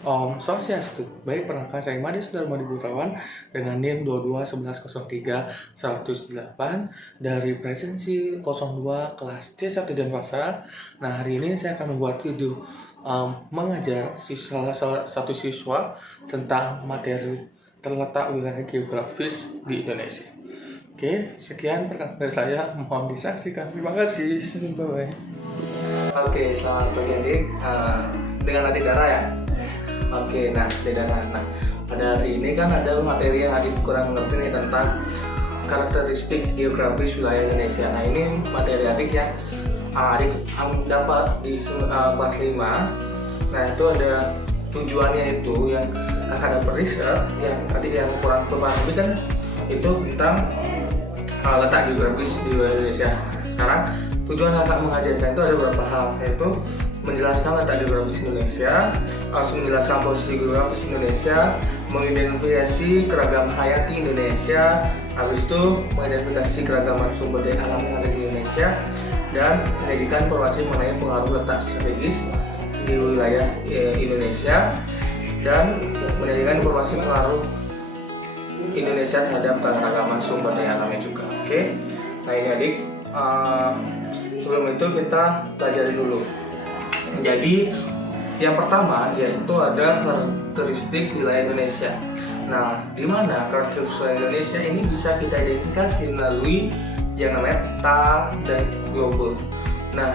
Om Swastiastu. Baik, perkenalkan saya Mades Darmadi Gunawan dengan NIM 221103-108 dari presensi 02 kelas C1 Denpasar. Nah, hari ini saya akan membuat video mengajar salah satu siswa tentang materi terletak wilayah geografis di Indonesia. Oke, sekian perkenalan dari saya. Mohon disaksikan. Terima kasih. Bye-bye. Oke, selamat pagi adik. Dengan adik Dara ya. Oke, nah adik Dara. Nah, pada hari ini kan ada materi yang adik kurang mengerti nih tentang karakteristik geografis wilayah Indonesia. Nah, ini materi adik yang adik dapat di kelas 5. Nah, itu ada tujuannya itu yang akan dapat riset yang adik yang kurang memahami kan itu tentang letak geografis di wilayah Indonesia. Sekarang tujuan kakak mengajarkan itu ada beberapa hal, yaitu menjelaskan letak geografis Indonesia, menjelaskan posisi geografis Indonesia, mengidentifikasi keragaman hayati Indonesia, habis itu mengidentifikasi keragaman sumber daya alam yang ada di Indonesia, dan menyajikan informasi mengenai pengaruh letak strategis di wilayah Indonesia, dan menyajikan informasi pengaruh Indonesia terhadap keragaman sumber daya alamnya juga. Oke, nah ini adik, sebelum itu kita pelajari dulu. Jadi yang pertama yaitu ada karakteristik wilayah Indonesia. Nah, di mana karakteristik wilayah Indonesia ini bisa kita identifikasi melalui yang namanya peta dan global. Nah,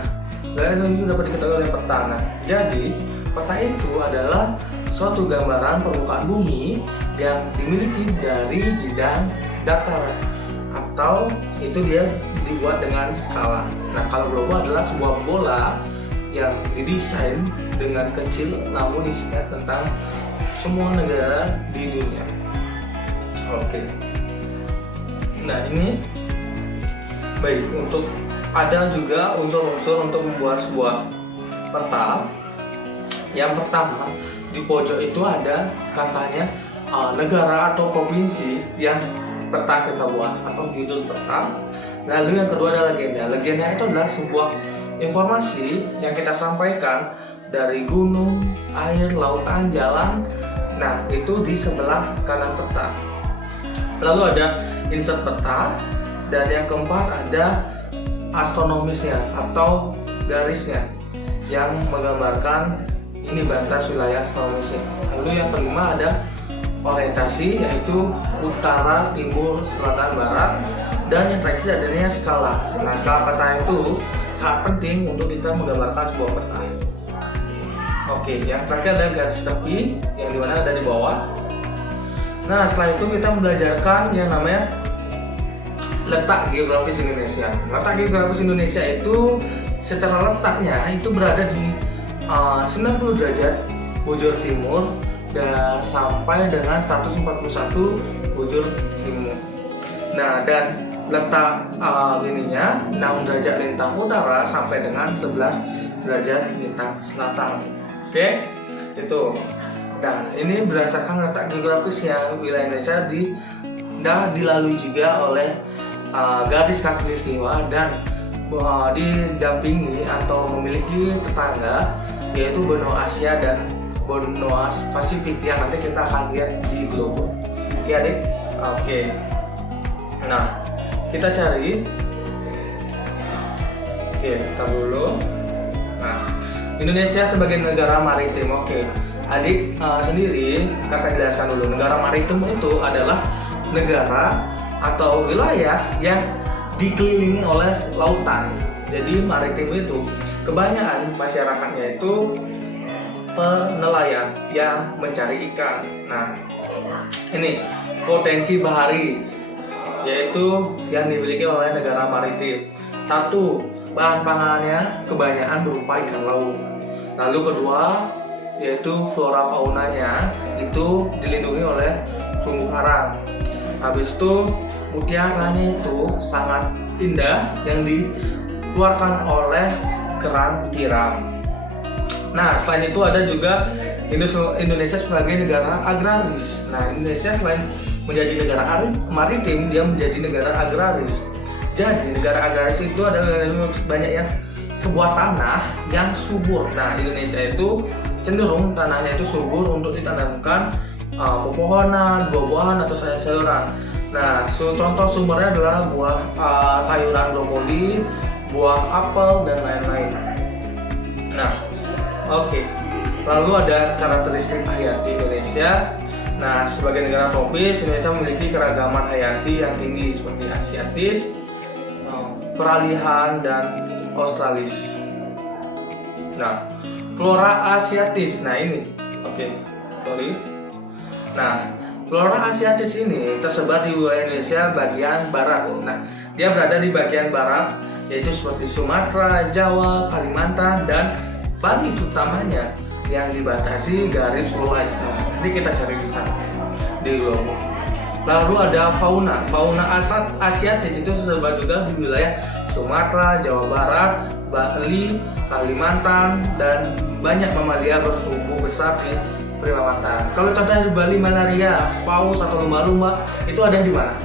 wilayah Indonesia dapat diketahui oleh peta. Nah, jadi peta itu adalah suatu gambaran permukaan bumi yang dimiliki dari bidang datar, atau itu dia dibuat dengan skala. Nah, kalau global adalah sebuah bola yang didesain dengan kecil namun isinya tentang semua negara di dunia. Oke. Nah, ini baik untuk ada juga unsur-unsur untuk membuat sebuah peta. Yang pertama, di pojok itu ada katanya negara atau provinsi yang peta kita buat atau judul peta. Lalu yang kedua adalah legenda. Legenda itu adalah sebuah informasi yang kita sampaikan dari gunung, air, lautan, jalan. Nah, itu di sebelah kanan peta. Lalu ada insert peta, dan yang keempat ada astronomisnya atau garisnya yang menggambarkan ini batas wilayah astronomisnya. Lalu yang kelima ada orientasi, yaitu utara, timur, selatan, barat, dan yang terakhir adanya skala. Nah, skala peta itu sangat penting untuk kita menggambarkan sebuah peta. Oke, yang terakhir ada garis tepi yang dimana ada di bawah. Nah, setelah itu kita belajarkan yang namanya letak geografis Indonesia. Letak geografis Indonesia itu secara letaknya itu berada di 90 derajat bujur timur dan sampai dengan 141 bujur timur. Nah, dan letak ininya 6 derajat lintang utara sampai dengan 11 derajat lintang selatan. Oke, itu. Nah, ini berdasarkan letak geografis yang wilayah Indonesia dilalui juga oleh garis khatulistiwa dan didampingi atau memiliki tetangga, yaitu benua Asia dan benua Pasifik yang nanti kita akan lihat di global. Oke adik? Oke. Nah, kita cari. Oke, kita dulu. Nah, Indonesia sebagai negara maritim. Oke, adik sendiri kakak jelaskan dulu. Negara maritim itu adalah negara atau wilayah yang dikelilingi oleh lautan. Jadi maritim itu kebanyakan masyarakatnya itu penelayan yang mencari ikan. Nah, ini potensi bahari, yaitu yang dimiliki oleh negara maritim. Satu, bahan pangannya kebanyakan berupa ikan laut. Lalu kedua, yaitu flora faunanya itu dilindungi oleh terumbu karang. Habis itu mutiaranya itu sangat indah yang dikeluarkan oleh kerang tiram. Nah, selain itu ada juga Indonesia sebagai negara agraris. Nah, Indonesia selain menjadi negara maritim, dia menjadi negara agraris. Jadi negara agraris itu adalah banyak yang sebuah tanah yang subur. Nah, Indonesia itu cenderung tanahnya itu subur untuk ditanamkan pepohonan, buah-buahan atau sayur-sayuran. Nah, contoh sumbernya adalah buah sayuran brokoli, buah apel dan lain-lain. Nah, oke. Lalu ada karakteristik hayati Indonesia. Nah, sebagai negara tropis, Indonesia memiliki keragaman hayati yang tinggi seperti asiatis, peralihan, dan australis. Nah, flora asiatis. Nah, ini. Nah, flora asiatis ini tersebar di wilayah Indonesia bagian barat. Nah, dia berada di bagian barat, yaitu seperti Sumatera, Jawa, Kalimantan, dan Bali utamanya, yang dibatasi garis luas. Nah, nanti kita cari di sana di Lombok. Lalu ada fauna asiatis itu tersebar juga di wilayah Sumatera, Jawa Barat, Bali, Kalimantan, dan banyak mamalia bertumbuh besar di Kalimantan. Kalau contohnya di Bali, malaria, paus atau lumba-lumba itu ada di mana?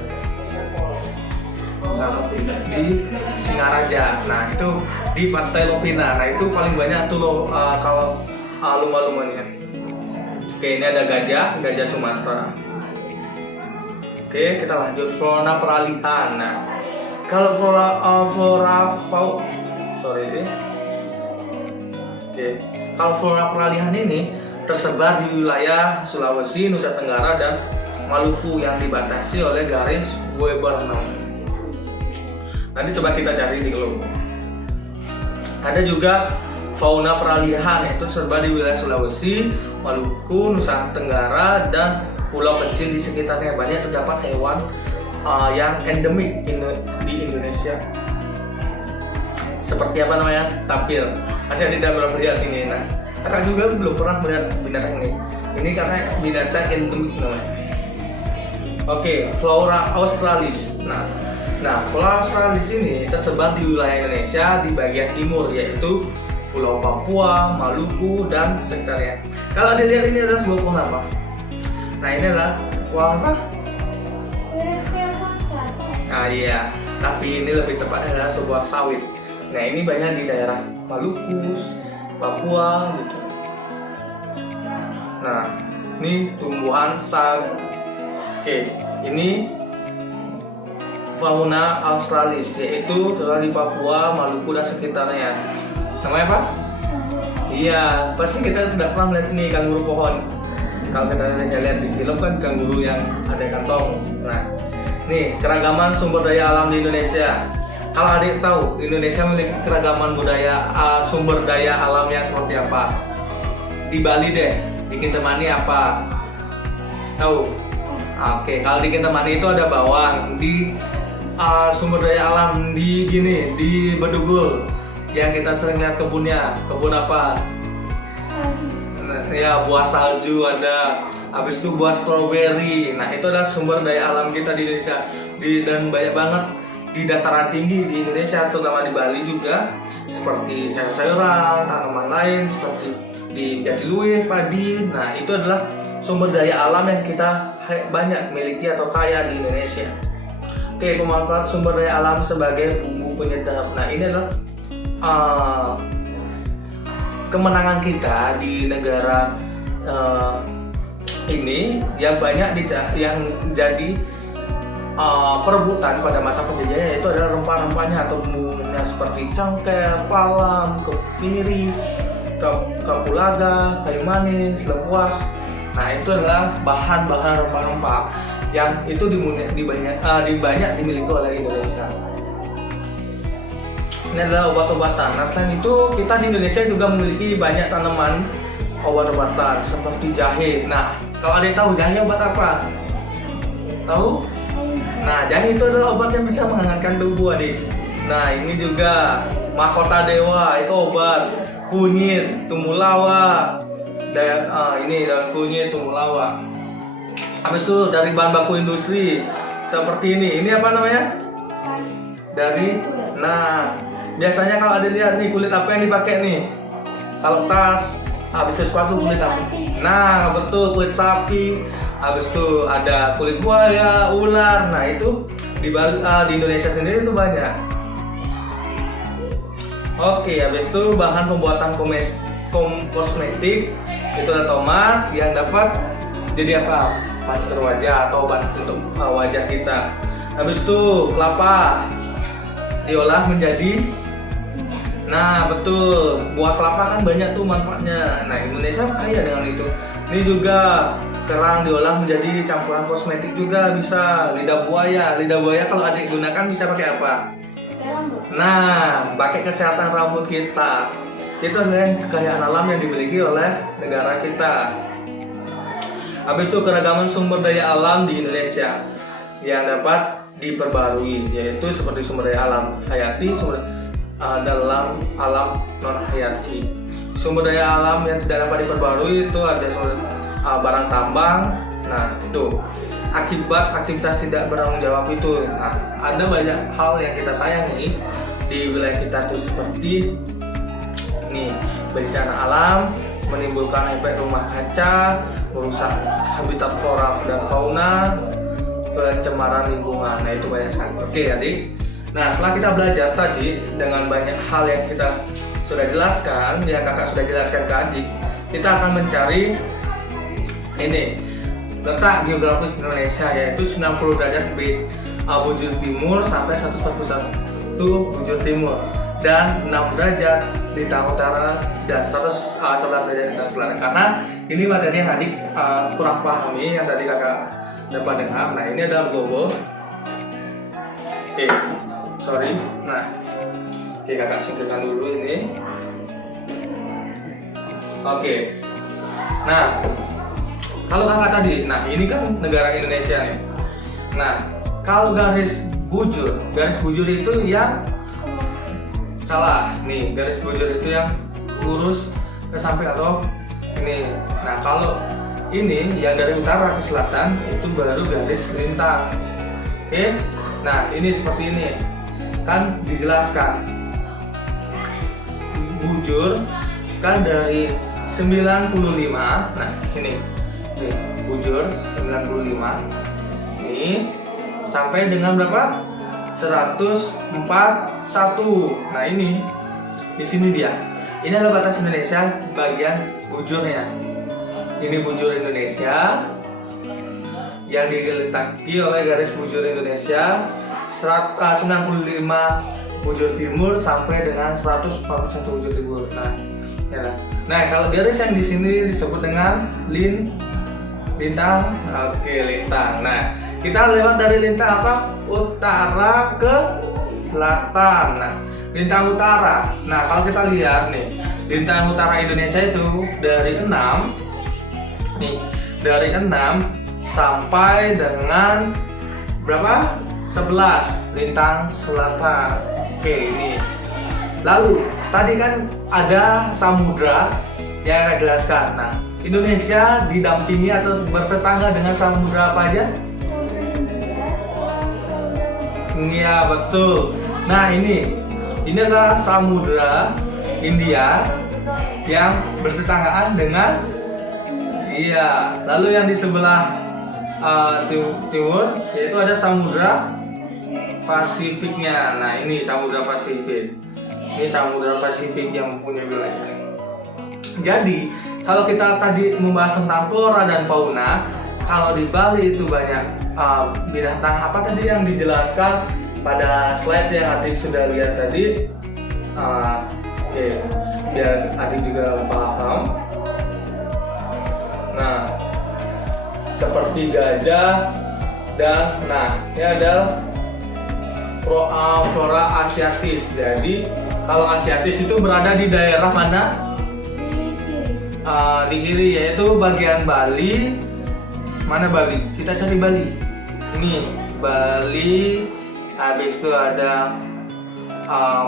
Di Singaraja. Nah, itu di Pantai Lovina. Nah, itu paling banyak tuh kalau lumba-lumbanya. Oke, ini ada gajah Sumatera. Oke, kita lanjut flora peralihan. Nah, kalau kalau flora peralihan ini tersebar di wilayah Sulawesi, Nusa Tenggara, dan Maluku yang dibatasi oleh garis Weber. Nanti coba kita cari di Lombok. Ada juga fauna peralihan, itu tersebar di wilayah Sulawesi, Maluku, Nusa Tenggara, dan pulau kecil di sekitarnya. Banyak terdapat hewan yang endemik di Indonesia. Seperti apa namanya? Tapir. Saya tidak pernah melihat ini. Nah, kakak juga belum pernah melihat binatang ini. Ini karena binatang endemik namanya. Oke, flora australis. Nah, flora australis ini tersebar di wilayah Indonesia di bagian timur, yaitu Pulau Papua, Maluku, dan sekitarnya. Kalau dilihat ini adalah sebuah pohon apa? Nah, ini adalah pohon apa? Nah, iya. Tapi ini lebih tepatnya adalah sebuah sawit. Nah, ini banyak di daerah Maluku, Papua, gitu. Nah, ini tumbuhan Oke, ini fauna australis, yaitu terdapat di Papua, Maluku, dan sekitarnya. Namanya apa? Iya, pasti kita tidak pernah melihat ini kanguru pohon. Kalau kita lihat di film kan kanguru yang ada kantong. Nah, nih keragaman sumber daya alam di Indonesia. Kalau adik tahu, Indonesia memiliki keragaman sumber daya alam yang seperti apa? Di Bali deh, di Kintamani apa? Tahu? Oke, kalau di Kintamani itu ada bawang. Di sumber daya alam di Bedugul yang kita sering lihat kebunnya, kebun apa? Ya, buah salju ada, habis itu buah stroberi. Nah, itu adalah sumber daya alam kita di Indonesia. Dan banyak banget di dataran tinggi di Indonesia, terutama di Bali juga, seperti sayur-sayuran, tanaman lain seperti di Jatiluwih, padi. Nah, itu adalah sumber daya alam yang kita banyak miliki atau kaya di Indonesia. Oke, pemanfaat sumber daya alam sebagai bumbu penyedap. Nah, ini adalah kemenangan kita di negara ini yang banyak yang jadi perebutan pada masa penjajahan, yaitu adalah rempah-rempahnya atau bumbunya seperti cengkeh, palam, kemiri, kapulaga, kayu manis, lengkuas. Nah, itu adalah bahan-bahan rempah-rempah yang itu banyak dimiliki oleh Indonesia. Ini adalah obat-obatan. Nah, selain itu kita di Indonesia juga memiliki banyak tanaman obat-obatan seperti jahe. Nah, kalau ada yang tahu jahe obat apa? Tahu? Nah, jahe itu adalah obat yang bisa menghangatkan tubuh, adik. Nah, ini juga mahkota dewa, itu obat. Kunyit, tumulawa, dan ini daun kunyit, tumulawa. Habis itu dari bahan baku industri seperti ini apa namanya? Nah, biasanya kalau ada lihat nih kulit apa yang dipakai nih? Kalau tas, habis itu sepatu kulit apa? Nah, betul, kulit sapi. Habis itu ada kulit buaya, ular. Nah, itu di Indonesia sendiri itu banyak. Oke, habis itu bahan pembuatan kosmetik itu ada tomat yang dapat jadi apa? Masker wajah atau obat untuk wajah kita. Habis itu kelapa diolah menjadi, nah betul, buah kelapa kan banyak tuh manfaatnya. Nah Indonesia kaya dengan itu. Ini juga kerang diolah menjadi campuran kosmetik juga bisa. Lidah buaya kalau adik gunakan bisa pakai apa? Nah, pakai kesehatan rambut kita. Itu adalah kekayaan alam yang dimiliki oleh negara kita. Habis itu keragaman sumber daya alam di Indonesia yang dapat diperbarui, yaitu seperti sumber daya alam hayati, sumber dalam alam non hayati. Sumber daya alam yang tidak dapat diperbarui itu ada sumber barang tambang. Nah itu akibat aktivitas tidak bertanggung jawab itu. Nah, ada banyak hal yang kita sayangi di wilayah kita tuh, seperti nih bencana alam, menimbulkan efek rumah kaca, merusak habitat flora dan fauna, pencemaran lingkungan. Nah itu banyak sekali. Oke adik. Nah setelah kita belajar tadi dengan banyak hal yang kita sudah jelaskan, yang kakak sudah jelaskan ke adik, kita akan mencari ini letak geografis Indonesia, yaitu 90 derajat bujur timur sampai 141 bujur timur, dan 6 derajat lintang utara dan 11 derajat lintang selatan. Karena ini materi yang adik kurang pahami, yang tadi kakak dapat dengar. Nah ini adalah global. Oke, sorry. Nah, oke kakak singkirkan dulu ini. Oke. Nah, kalau kakak tadi, nah ini kan negara Indonesia nih. Nah, kalau garis bujur itu yang salah nih, garis bujur itu yang lurus ke samping atau ini. Nah kalau ini yang dari utara ke selatan itu baru garis lintang. Oke, nah ini seperti ini kan dijelaskan, bujur kan dari 95. Nah ini bujur 95 ini sampai dengan berapa? 141. Nah ini di sini dia. Ini adalah batas Indonesia bagian bujurnya. Ini bujur Indonesia yang diletakkan oleh garis bujur Indonesia 95 bujur timur sampai dengan 141 bujur timur. Nah, ya. Nah kalau garis yang di sini disebut dengan lintang. Oke, lintang. Nah kita lewat dari lintang apa? Utara ke selatan. Nah, lintang utara. Nah, kalau kita lihat nih, lintang utara Indonesia itu dari 6 nih, dari 6 sampai dengan berapa? 11 lintang selatan. Oke, ini. Lalu, tadi kan ada samudra yang saya jelaskan. Nah, Indonesia didampingi atau bertetangga dengan samudra apa aja? Iya betul. Nah ini adalah samudra India yang bertetanggaan dengan, iya. Lalu yang di sebelah timur yaitu ada samudra Pasifiknya. Nah ini samudra Pasifik. Ini samudra Pasifik yang mempunyai wilayah. Jadi kalau kita tadi membahas tentang flora dan fauna, kalau di Bali itu banyak binatang apa tadi yang dijelaskan pada slide yang adik sudah lihat tadi. Oke, biar adik juga paham. Nah, seperti gajah dan ini adalah flora asiatis. Jadi kalau asiatis itu berada di daerah mana? Di kiri, yaitu bagian Bali. Mana Bali? Kita cari Bali. Ini Bali. Habis itu ada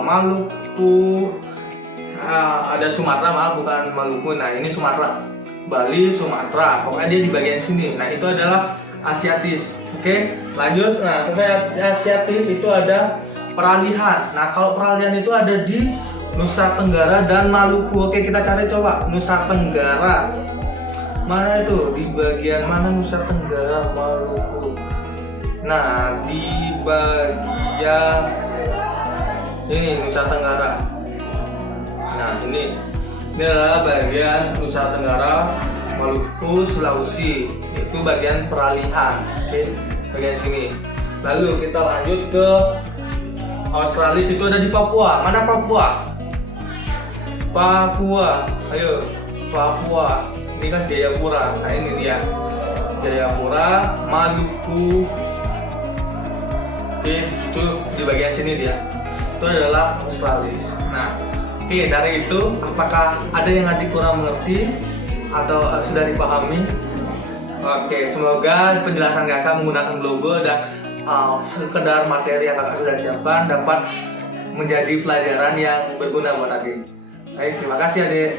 Maluku. Ada Sumatera, bukan Maluku. Nah ini Sumatera. Bali, Sumatera. Pokoknya dia di bagian sini. Nah itu adalah asiatis. Oke, lanjut. Nah selesai asiatis itu ada peralihan. Nah kalau peralihan itu ada di Nusa Tenggara dan Maluku. Oke, kita cari coba Nusa Tenggara. Mana itu? Di bagian mana Nusa Tenggara, Maluku? Nah, di bagian ini Nusa Tenggara. Nah, ini Ini adalah bagian Nusa Tenggara, Maluku, Sulawesi. Itu bagian peralihan. Oke, bagian sini. Lalu kita lanjut ke Australia, itu ada di Papua. Mana Papua? Papua. Ayo, Papua. Ini kan Jayapura. Nah, ini dia. Jayapura, Maluku. Oke, itu di bagian sini dia. Itu adalah Australia. Nah, oke, dari itu apakah ada yang adik kurang mengerti atau sudah dipahami? Oke, semoga penjelasan kakak menggunakan global dan sekedar materi yang kakak sudah siapkan dapat menjadi pelajaran yang berguna buat adik. Baik, terima kasih adik.